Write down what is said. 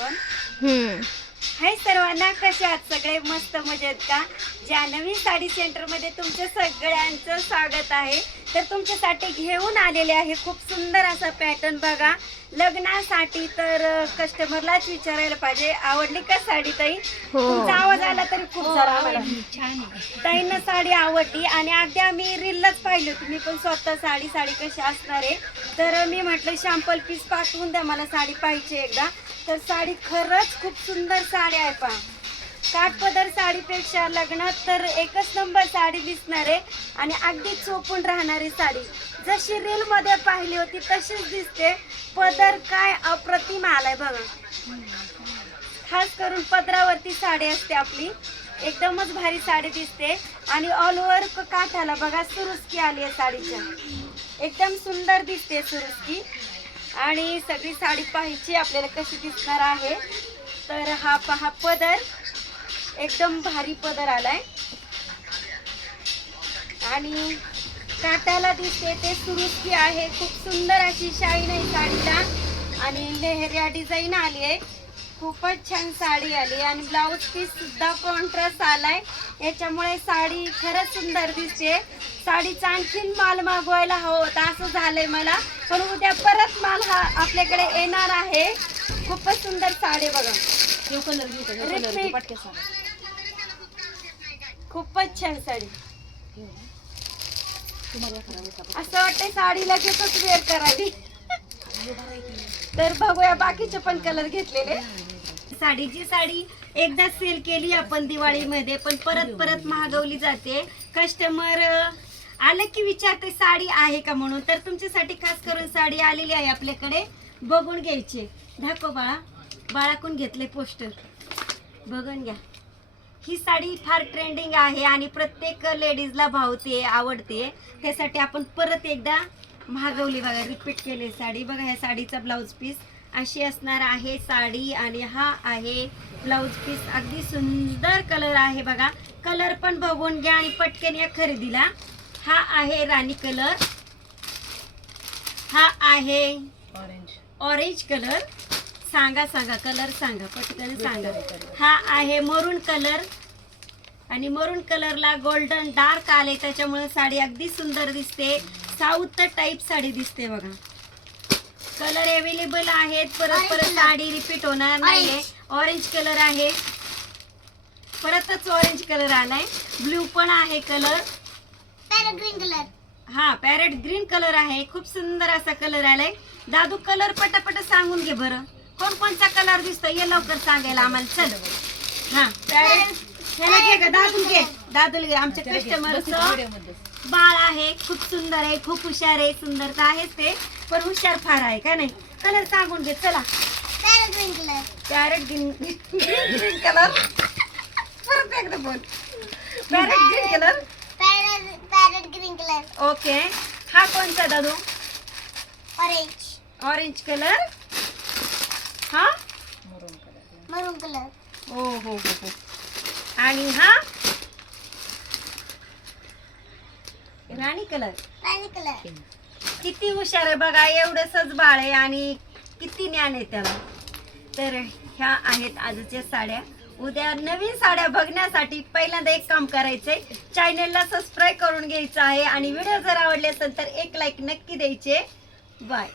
आपण हम्म हाय सर्वांना कसे आहात? सगळे मस्त मजेत का? ज्या नवीन साडी सेंटरमध्ये तुमच्या सगळ्यांचं स्वागत आहे. तर तुमच्यासाठी घेऊन आलेले आहे खूप सुंदर असा पॅटर्न बघा. लग्नासाठी तर कस्टमरलाच विचारायला पाहिजे. आवडली का साडी ताई? हो. तुमचा आवाज आला तरी खूप आम्हाला. छान ताईंना साडी आवडली आणि अगदी आम्ही रीललाच पाहिली होती. मी पण स्वतः साडी साडी कशी असणार आहे? तर मी म्हटलं शॅम्पल पीस पाठवून द्या मला साडी पाहिजे एकदा. तर साडी खरंच खूप सुंदर साडी आहे पा काठपदर साडीपेक्षा लग्नात तर एकच नंबर साडी दिसणार आहे आणि अगदी चोपून राहणारी साडी. जशी रील मध्ये पाहिली होती तशीच दिसते. पदर काय अप्रतिम आलाय बघा. खास करून पदरावरती साडी असते आपली. एकदमच भारी साडी दिसते. आणि ऑल ओव्हर काठाला बघा सुरुस्की आली आहे साडीच्या. एकदम सुंदर दिसते सुरुस्की. आणि सगळी साडी पाहायची आपल्याला कशी दिसणार आहे. तर हा पहा पदर. एकदम भारी पदर आलाय. आणि काटाला दिसते ते सुरुस्की आहे. खूप सुंदर अशी शाईन आहे साडीला. आणि लेहर्या डिझाईन आली आहे. खूपच छान साडी आली. आणि ब्लाऊज पीस सुद्धा कॉन्ट्रास्ट आलाय. याच्यामुळे साडी खरंच सुंदर दिसते. साडीचा आणखीन माल मागवायला हवं होता. असं झालंय मला. पण उद्या परत माल हा आपल्याकडे येणार आहे. खूपच सुंदर साडी बघा. कलर घेतो Repeat. पटके सांग खूपच छान साडी. असं वाटतंय साडी लगेचच वेअर करावी. तर बघूया बाकीचे पण कलर घेतलेले. साडीची साडी एकदा सेल केली आपण दिवाळीमध्ये पण परत परत महागवली जाते. कस्टमर आलं की विचारते साडी आहे का म्हणून? तर तुमच्यासाठी खास करून साडी आलेली आहे आपल्याकडे. बघून घ्यायची. दाखव बाळा. बाळाकून घेतले पोस्टर. बघून घ्या. ही साडी फार ट्रेंडिंग आहे आणि प्रत्येक लेडीजला भावते आवडते. त्यासाठी आपण परत एकदा महागवली बघा रिपीट केली साडी. बघा ह्या साडीचा ब्लाऊज पीस अशी असणार आहे साडी आणि हा आहे ब्लाऊज पीस अगदी सुंदर कलर आहे बघा. कलर पण बघून घ्या आणि पटकन या खरेदीला. हा आहे राणी कलर हा आहे ऑरेंज ऑरेंज कलर सांगा सांगा कलर सांगा पटकन सांगा. हा आहे मरून कलर आणि मरून कलरला गोल्डन डार्क आले त्याच्यामुळे साडी अगदी सुंदर दिसते. साऊथ टाईप साडी दिसते बघा. कलर अवेलेबल आहेत. परत परत साडी रिपीट होणार नाहीये. ऑरेंज कलर आहे. परतच ऑरेंज कलर आलाय. ब्ल्यू पण आहे कलर ग्रीन कलर हा पॅरेट ग्रीन कलर आहे. खूप सुंदर असा कलर आलाय. दादू कलर पटापट सांगून घे बरं. कोण कोणचा कलर दिसतो ये लवकर सांगायला आम्हाला. चल. हा. ह्याला घे ग दादू घे. दादूला घे. आमच्या कस्टमरचं बाळ आहे खूप सुंदर आहे खूप हुशार आहे सुंदर तर आहेच ते. पण हुशार फार आहे का नाही? कलर सांगून घे चला. Green colour parrot green green colour परत एकदा बोल. Green colour parrot green colour okay हा कोणता दादू? ऑरेंज ऑरेंज कलर हा? मरून कलर हो हो हो हो. आणि हा? राणी कलर राणी कलर किती हुशार आहे बघा एवढंसच बाळ आहे आणि किती ज्ञान आहे त्याला. तर ह्या आहेत आजच्या साड्या. उद्या नवीन साड्या बघण्यासाठी पहिल्यांदा एक काम करायचंय. चॅनलला सबस्क्राईब करून घ्यायचं आहे आणि व्हिडिओ जर आवडले असेल तर एक लाईक नक्की द्यायचे. बाय